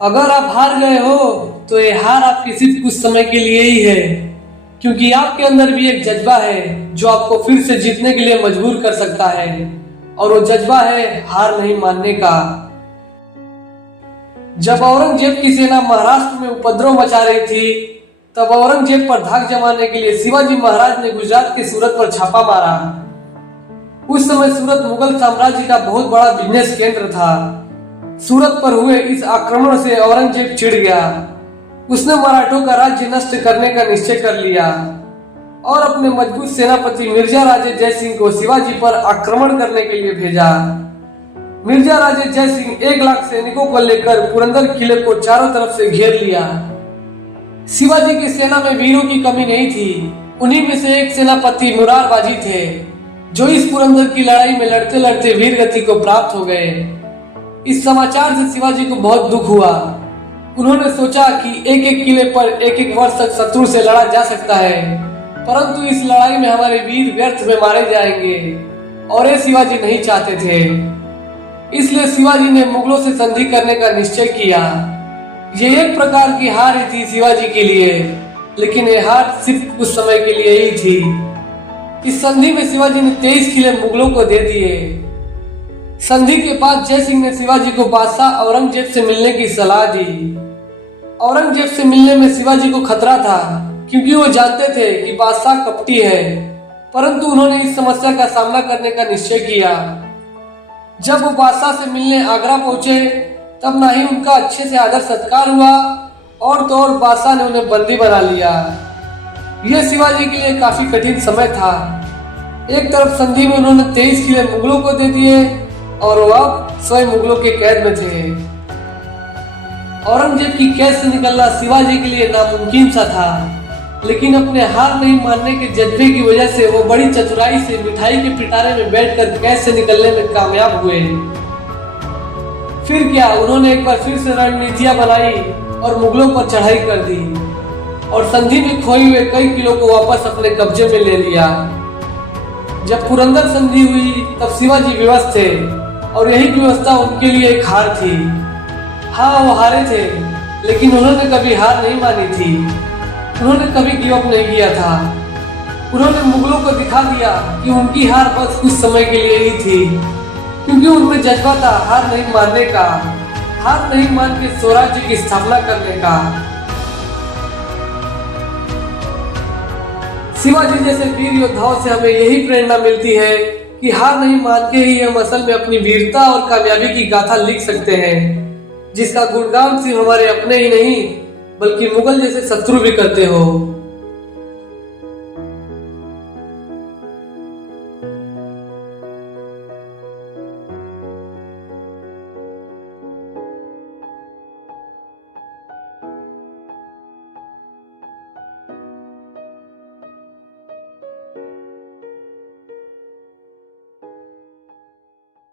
अगर आप हार गए हो तो ये हार आपकी सिर्फ कुछ समय के लिए ही है, क्योंकि आपके अंदर भी एक जज्बा है जो आपको फिर से जीतने के लिए मजबूर कर सकता है, और वो जज्बा है हार नहीं मानने का। जब औरंगजेब की सेना महाराष्ट्र में उपद्रव मचा रही थी, तब औरंगजेब पर धाक जमाने के लिए शिवाजी महाराज ने गुजरात के सूरत पर छापा मारा। उस समय सूरत मुगल साम्राज्य का बहुत बड़ा बिजनेस केंद्र था। सूरत पर हुए इस आक्रमण से औरंगजेब चिढ़ गया। उसने मराठों का राज्य नष्ट करने का निश्चय कर लिया और अपने मजबूत सेनापति मिर्जा राजे जय सिंह को शिवाजी पर आक्रमण करने के लिए भेजा। मिर्जा राजे जय सिंह 1 लाख सैनिकों को लेकर पुरंदर किले को चारों तरफ से घेर लिया। शिवाजी की सेना में वीरों की कमी नहीं थी। उन्हीं में से एक सेनापति मुरारबाजी थे, जो इस पुरंदर की लड़ाई में लड़ते लड़ते वीर गति को प्राप्त हो गए। इस समाचार से शिवाजी को बहुत दुख हुआ। उन्होंने सोचा कि एक एक किले पर एक एक वर्ष तक शत्रु से लड़ा जा सकता है, परंतु इस लड़ाई में हमारे वीर व्यर्थ में मारे जाएंगे, और ये शिवाजी नहीं चाहते थे। इसलिए शिवाजी ने मुगलों से संधि करने का निश्चय किया। ये एक प्रकार की हार ही थी शिवाजी के लिए, लेकिन ये हार सिर्फ कुछ समय के लिए ही थी। इस संधि में शिवाजी ने 23 किले मुगलों को दे दिए। संधि के बाद जय सिंह ने शिवाजी को बादशाह औरंगजेब से मिलने की सलाह दी। औरंगजेब से मिलने में शिवाजी को खतरा था, क्योंकि वो जानते थे कि बादशाह कपटी है, परंतु उन्होंने इस समस्या का सामना करने का निश्चय किया। जब वो बादशाह से मिलने आगरा पहुंचे, तब ना ही उनका अच्छे से आदर सत्कार हुआ, और तो और बादशाह ने उन्हें बंदी बना लिया। यह शिवाजी के लिए काफी कठिन समय था। एक तरफ संधि में उन्होंने 23 किले मुगलों को दे दिए, और वो अब स्वयं मुगलों के कैद में थे। औरंगजेब की कैद से निकलना शिवाजी के लिए नामुमकिन सा था, लेकिन अपने हार नहीं मानने के जज्बे की वजह से वो बड़ी चतुराई से मिठाई के पिटारे में बैठकर कैद से निकलने में कामयाब हुए। फिर क्या, उन्होंने एक बार फिर से रणनीतियां बनाई और मुगलों पर चढ़ाई कर दी, और संधि में खोए हुए कई किलों को वापस अपने कब्जे में ले लिया। जब पुरंदर संधि हुई, तब शिवाजी विवश थे, और यही व्यवस्था उनके लिए एक हार थी। हाँ, वो हारे थे, लेकिन उन्होंने कभी हार नहीं मानी थी। उन्होंने कभी गिव अप नहीं किया था। उन्होंने मुगलों को दिखा दिया कि उनकी हार बस कुछ समय के लिए ही थी, क्योंकि उनमें जज्बा था हार नहीं मानने का, हार नहीं मान के स्वराज्य की स्थापना करने का। शिवाजी जैसे वीर योद्धाओं से हमें यही प्रेरणा मिलती है कि हार नहीं मान के ही हम असल में अपनी वीरता और कामयाबी की गाथा लिख सकते हैं, जिसका गुणगान सिर्फ हमारे अपने ही नहीं बल्कि मुगल जैसे शत्रु भी करते हो।